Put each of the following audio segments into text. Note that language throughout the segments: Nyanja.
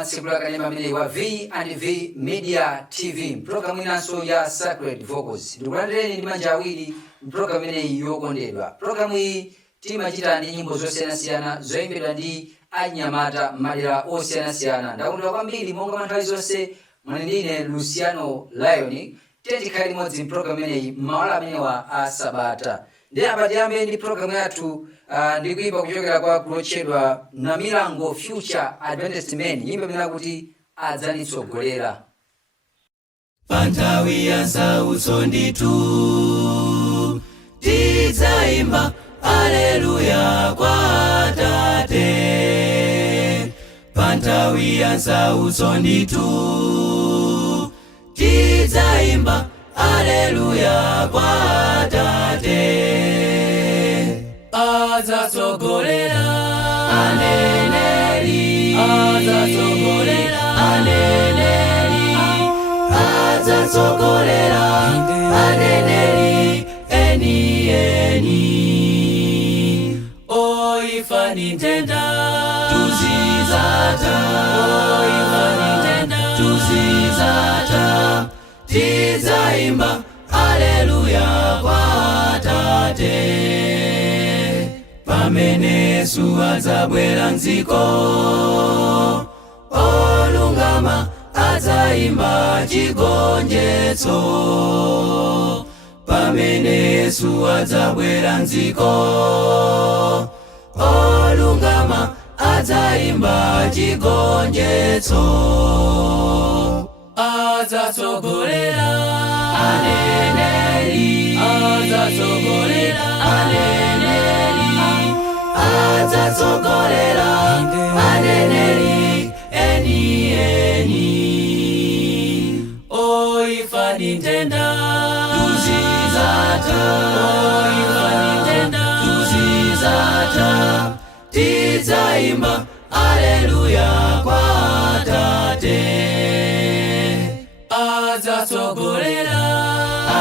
mwansikula kalema mene wa V&V Media TV. Programu inanso ya Sacred Vocals. Ndikulandireni ndi manja awiri programu mene yokondedwa. Programu hii timachita ndi nyimbo zosiyanasiyana zoyimbidwa ndi anyamata madera osiyanasiyana. Ndakondwa kwambiri monga manthawi zonse mwana ndine Luciano Lion. Tikhala limodzi programu mene mawala amenewa a Sabata. Ndi apa tiyambe ndi programu yathu ndikuimba kuchokera kwa kulotchedwa Namilango Future Adventist Men. Nyimbo imene kuti adzanditsogolera. Panthawi ya sautso ndithu tidzaimba haleluya kwa Atate. Panthawi ya sautso ndithu tidzaimba haleluya kwa Atate. Adzatsogolera aneneri, adzatsogolera aneneri, adzatsogolera aneneri eni. Oifani ntenda tuzizata, oifani ntenda tuzizata, tidzaimba haleluya kwa Atate. Pamene Yesu adzabwera mdziko olungama adzaimba chigonjetso. Pamene Yesu adzabwera mdziko olungama adzaimba chigonjetso. Adzatsogolera aneneri, adzatsogolera aneneri, adzatsogolera aneneri eni. Oifani ntenda tuzizata, oifani ntenda tuzizata, tidzaimba haleluya kwa Atate. Adzatsogolera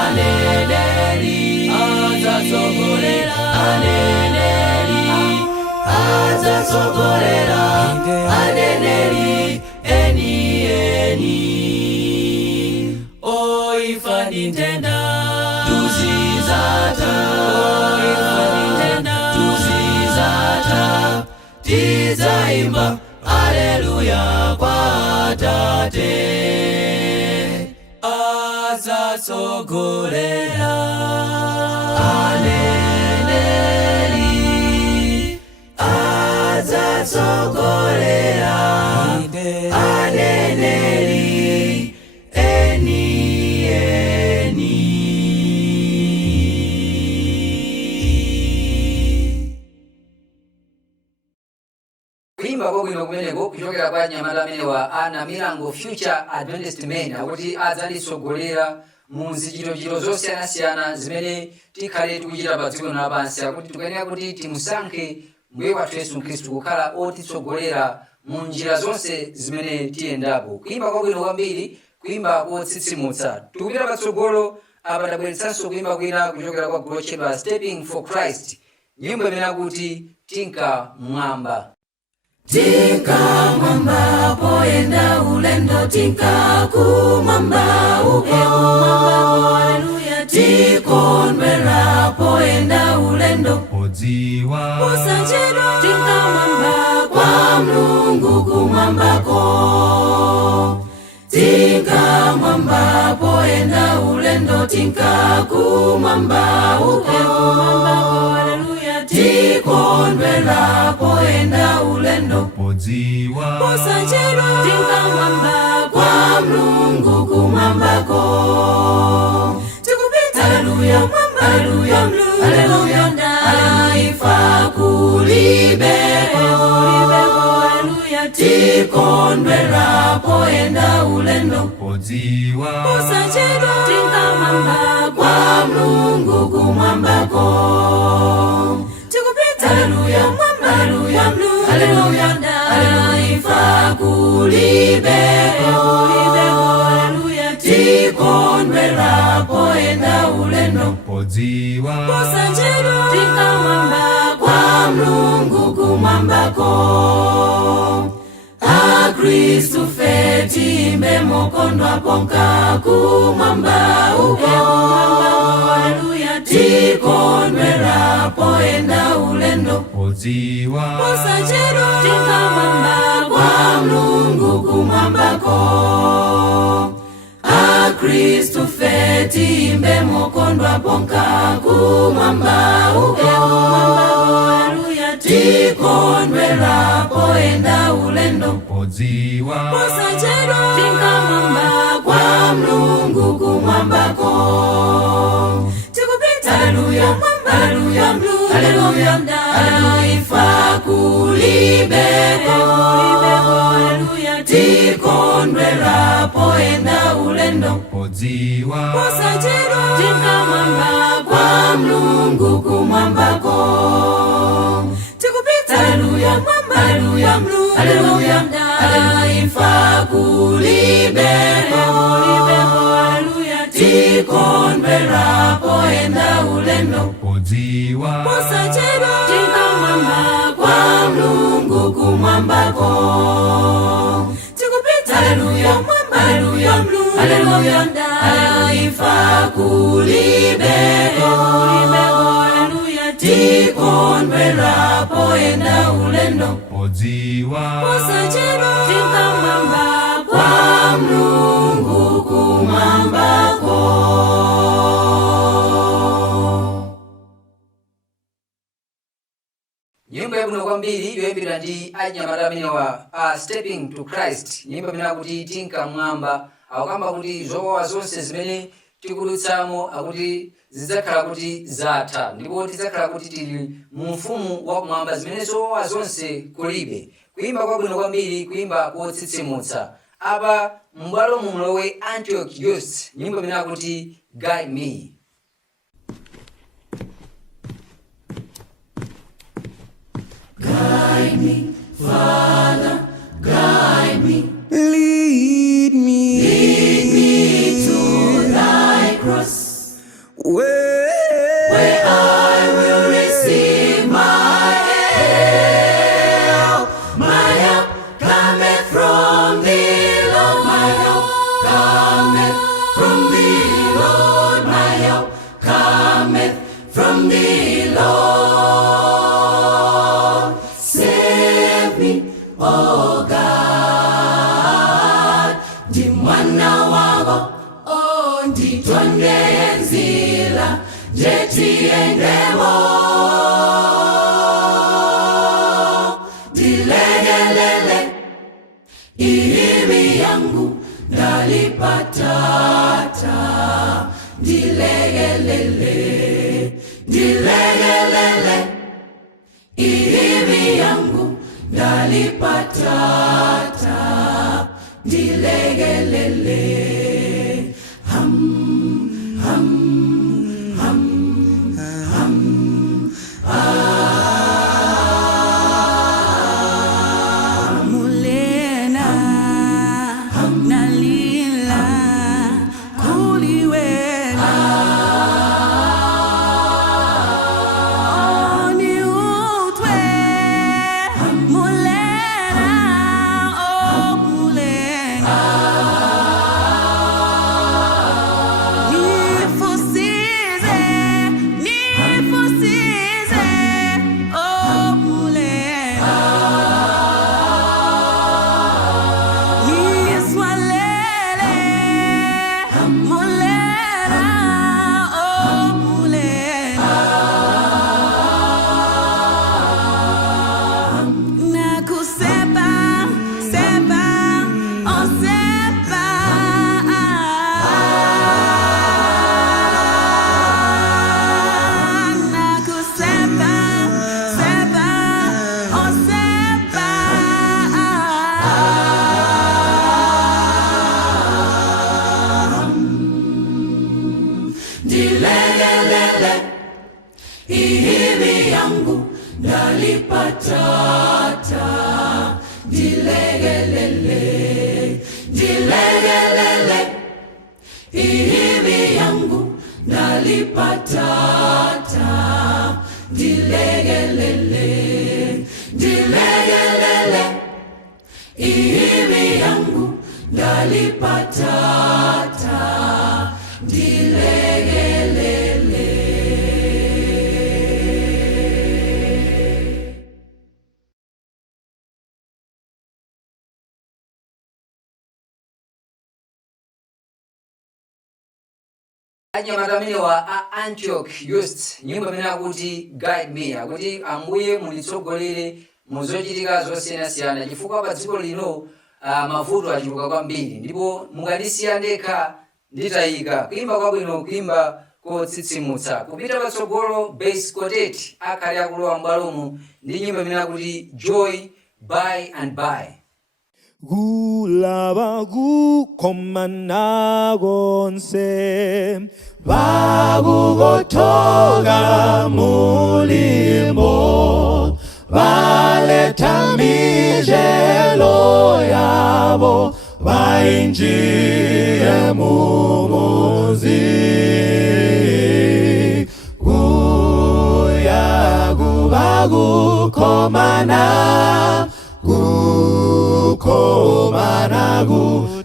aneneri, adzatsogolera aneneri, adzatsogolera aneneri eni. Oifani ntenda tuzizata, oifani ntenda tuzizata, tidzaimba haleluya kwa Atate. Adzatsogolera aneneri, adzatsogolera aneneri eni. Kuimba kwabwino kumeneko kuchokera kwa anyamata amenewa Namilango Future Adventist Men akuti adzanditsogolera mu nzichitochito zosiyanasiyana zimene tikhale tikuchita pa dziko lapansi. Akuti tikuyenera kuti timusankhe Mbuye wathu Yesu Khristu kukhala otitsogolera mu njira zonse zimene tiyendapo. Kuimba kwabwino kwambiri, kuimba kotsitsimutsa. Tikupita patsogolo apa ndabweretsanso kuimba kwina kuchokera kwa gulu lotchedwa Stepping for Christ. Nyimbo imene akuti tinka mwamba. Tinka mwamba poenda ulendo, tinka kumwamba uko, haleluya. Tikondwera poenda ulendo, odziwa usachedwa. Tinka mwamba kwa Mulungu kumwambako. Tinka mwamba poenda ulendo, tinka kumwamba uko, haleluya. Tikondwera poenda ulendo, odziwa usachedwa. Tinka mwamba kwa Mulungu kumwambako. Tikupita haleluya mwamba, haleluya haleluya, ndaifa kulibeko, haleluya. Tikondwera poenda ulendo, odziwa usachedwa. Tinka mwamba kwa Mulungu kumwambako. Tikupita haleluya mwamba, haleluya haleluya, ndaifa kulibeko, haleluya. Tikondwera poenda ulendo, odziwa usachedwa. Tinka mwamba kwa Mulungu kumwambako. Kristo imbe mokondwa ponka kumwamba uko. Haleluya, tikondwera poenda ulendo. Odziwa Posachero tikamwamba kwa Mulungu kumwambako. Kristu feti imbe mokondwa ponka kumwamba uko. Haleluya, tikondwera poenda ulendo. Odziwa Posachero tikamwamba kwa Mulungu kumwambako. Tikupita haleluya, haleluya, haleluya, ifa kulibeko. Haleluya, tikondwera poenda ulendo. Odziwa Posachero tikamwamba kwa Mulungu kumwambako. Tikupita haleluya, haleluya, haleluya, ifa kulibeko. Haleluya, tikondwera poenda ulendo. Odziwa Posachero tikamwamba kwa Mulungu kumwambako. Tikupita haleluya, haleluya, haleluya, ifa kulibeko. Haleluya, tikondwera poenda ulendo. Odziwa Posachero tikamwamba kwa Mulungu kumwambako. Nyimbo yabuno kwambiri yoyimbidwa ndi anyamata amene wa Stepping to Christ. Nyimbo imene akuti tinkamwamba, akukamba kuti zowawa zonse zimene tikudutsamo akuti zidzakhala kuti zatha, ndipo tidzakhala kuti tili mu mfumu wakumwamba zimene zowawa zonse kulibe. Kuimba kwabwino kwambiri, kuimba kotsitsimutsa. Apa m'bwalo mumlowe Antioch Youth, nyimbo imene akuti Guide Me. Guide me, Father, guide me. Lead me, Lead me to thy cross, where I will receive my help. My help cometh from thee, Lord. My help cometh from thee, Lord. My help cometh from thee, Lord. Save me, oh God. Ndi mwana wako, oh nditondeye nzira jetiendemo. Dilegelele ihiri yangu ndalipatata. Dilegelele, dilegelele ihiri yangu ndalipatata. Dilegelele mulena nalila kuliwela oni utwe mulena oh mulena nifusize oh mulena niswalele mulena oh mulena nakusepa sepa oh sepa nakusepa sepa oh sepa Dilegelele ihiri yangu ndalipatata. Dilegelele, dilegelele ihiri yangu ndalipatata. Dilegelele, dilegelele ihiri yangu ndalipatata. palipatata ndilegelele. Anyamata wa Antioch Youth nyimbo imene akuti guide me, akuti Ambuye munditsogolere muzochitika zosiyanasiyana chifukwa pa dziko lino mavuto achuluka kwambiri ndipo mukandisiya ndekha nditayika. Kuimba kwabwino, kuimba kotsitsimutsa, kupita patsogolo Bass Quartet akhale akulowa m'bwalomu ndi nyimbo imene akuti Joy by and by. Gulaba gukomana gonse bagugotoga mulimo baleta mijelo yabo bainjie mumuzi gukomana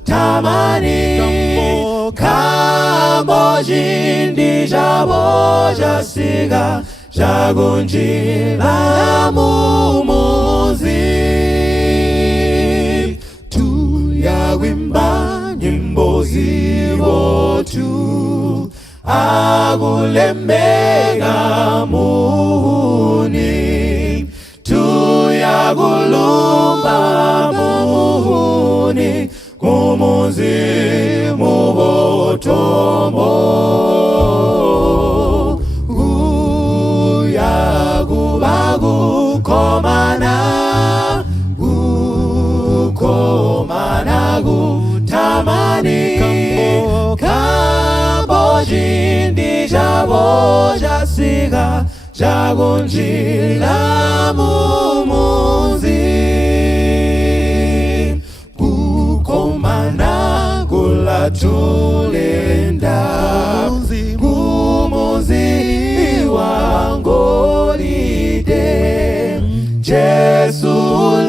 tamani kambo jindi jabo jasiga jagunjila mumuzi tuyawimba nyimbo zivotu agulembega muhuni tuyagulumba muhuni kumuzimu votombo guyaguba gukomana gutamani kambo jindi jabo jasiga jagunjila mumuzi gukomana gulatulenda gumuzi wangolide Jesu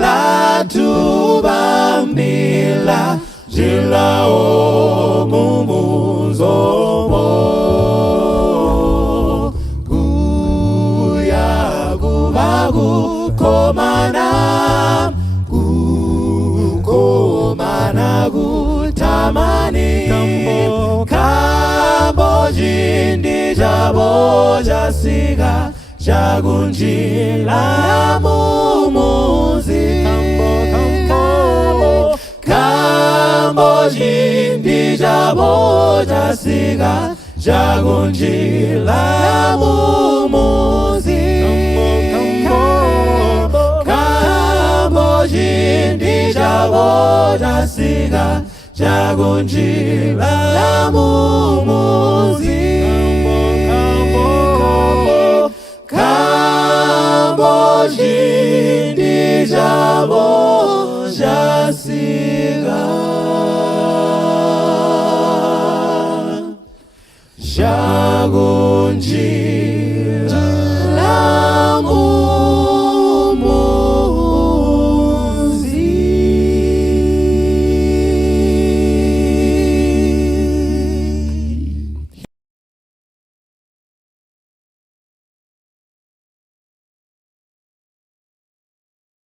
latubambila jilao mumuzomo gukomana gutamani kambo jindi jabo jasiga jagunjila mumuzi kambo jindi jabo jasiga jagunjila mumuzi jindi jabo jasiga jagunjila mumuzi kambo jindi jabo jasiga jagunjila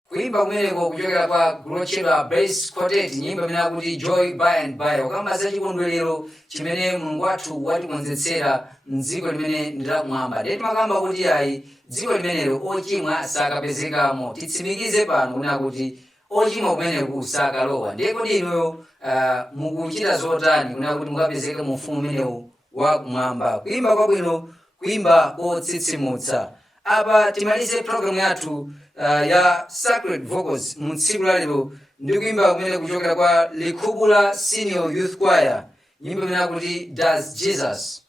kuimba kumeneko kuchokera kwa kulochedwa Bass Quartet nyimbo imene akuti Joy by and by, ukamba za chikondwerero chimene Mulungu wathu watikonzetsera mdziko limene ndilakumwamba. Ndeti makamba kuti ayi dziko limenelo ochimwa sakapezekamo. Titsimikize pano kuna kuti ochimwa kumeneku sakalowa. Ndiye kodi inuyo mukuchita zotani kuna kuti mukapezeke mu ufumu umenewu wakumwamba. Kuimba kwabwino, kuimba kotsitsimutsa. Apa timalize programu yathu ya Sacred Vocals mu tsiku la lero ndi kuimba kumene kuchokera kwa Likubula Senior Youth Choir nyimbo imene akuti Does Jesus.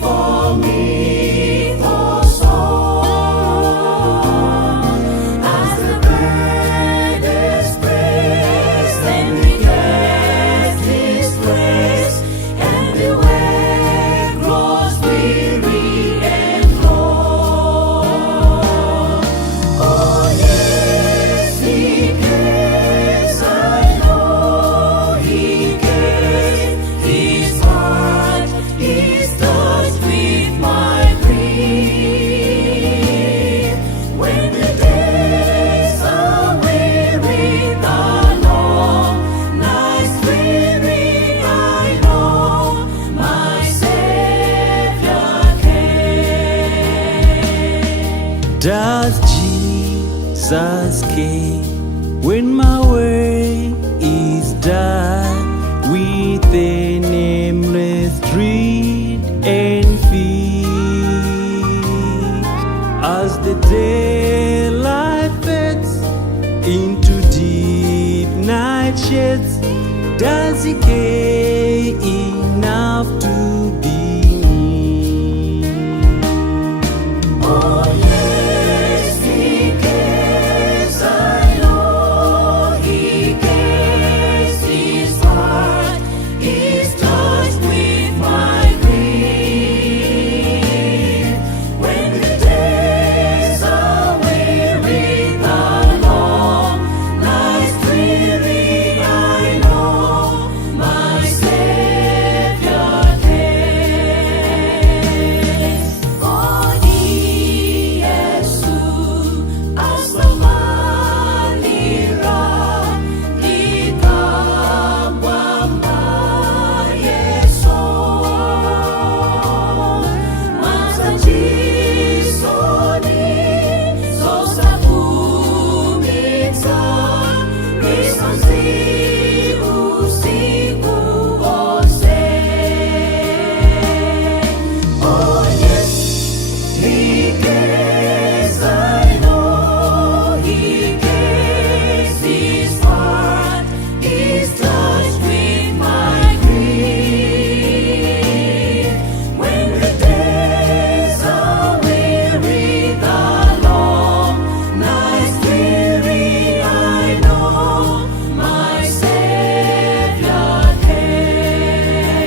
For me, for Jesus came when my way is dark with a nameless dread and fear. As the daylight fades into deep night shades, does he care enough to be near? Oh yes, he cares, I know he cares. His heart is touched with my grief. When the days are weary, the long nights dreary, I know my Savior cares. Oh, Yesu asomanira nikabwamba Yesu mazajisoni zosakumitsa misonzi usiku wose. Oh yes, he cares, I know he cares. His heart is touched with my grief. When the days are weary, the long nights dreary, I know my Savior cares.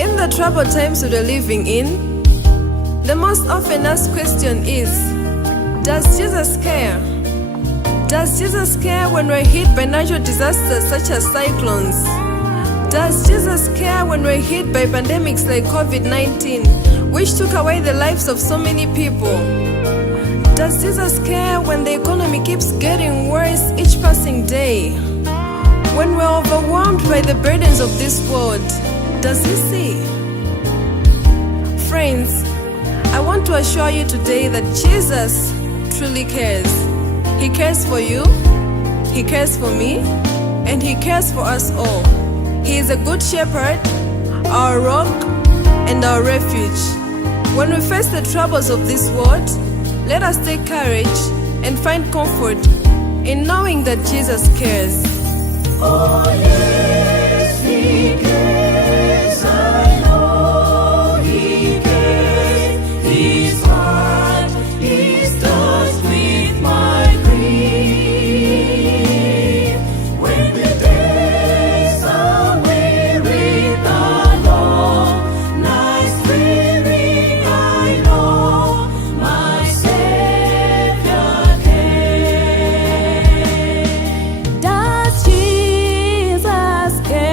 In the troubled times we are living in, the most often asked question is, does Jesus care? Does Jesus care when we're hit by natural disasters such as cyclones? Does Jesus care when we're hit by pandemics like COVID-19, which took away the lives of so many people? Does Jesus care when the economy keeps getting worse each passing day? When we're overwhelmed by the burdens of this world, does he see? Friends, I want to assure you today that Jesus truly cares. He cares for you, he cares for me, and he cares for us all. He is a good shepherd, our rock, and our refuge. When we face the troubles of this world, let us take courage and find comfort in knowing that Jesus cares. Oh yes, he cares, I know he cares. His heart is touched with my grief. When the days are weary, the long nights dreary, I know my Savior cares. Does Jesus care?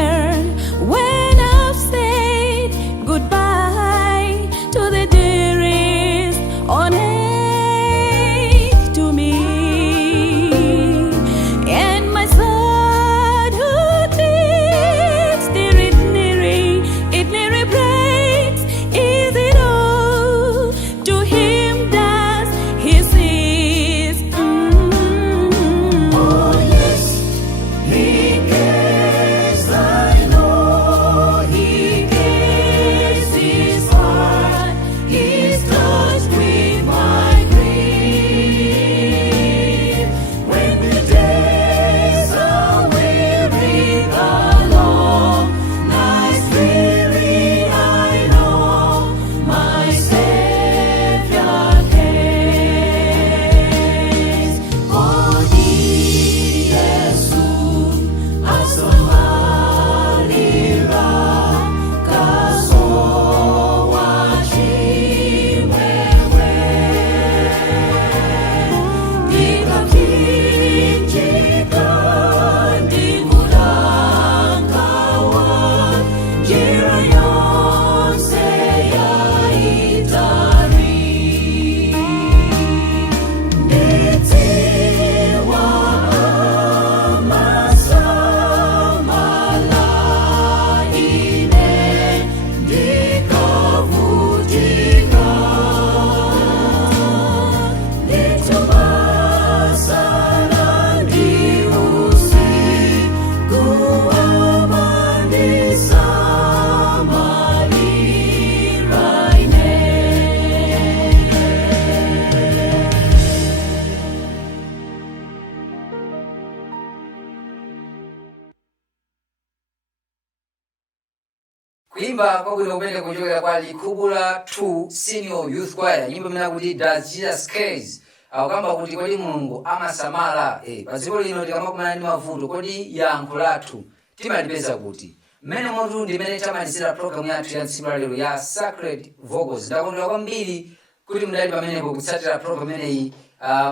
kuimba kwabwino kumene kuchokera kwa Likubula 2 Senior Youth Choir, nyimbo imene kuti Does Jesus Cares? Akamba kuti kodi Mulungu amasamala pa dziko lino tikamakumana ndi mavuto, kodi yankho lathu timalipeza kuti? Mmene motu ndimene tamalizira program yathu ya tsiku lero ya Sacred Vocals. Ndakondwera kwambiri kuti mudali pamenepo kutsatira program imeneyi.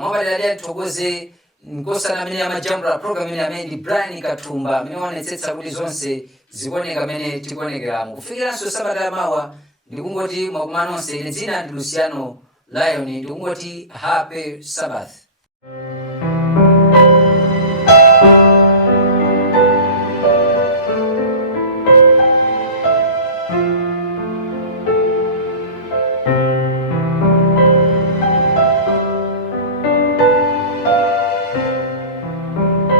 Mwapadera tithokoze nkosana amene amajambula program imene amene ndi Brian Kathumba amene waonetsetsa kuti zonse zikuoneka amene tikuonekeramo. Kufikiranso sabata yamawa ndikungoti mwakumana nonse. Ine dzina ndi Luciano Lion, ndikungoti happy Sabbath.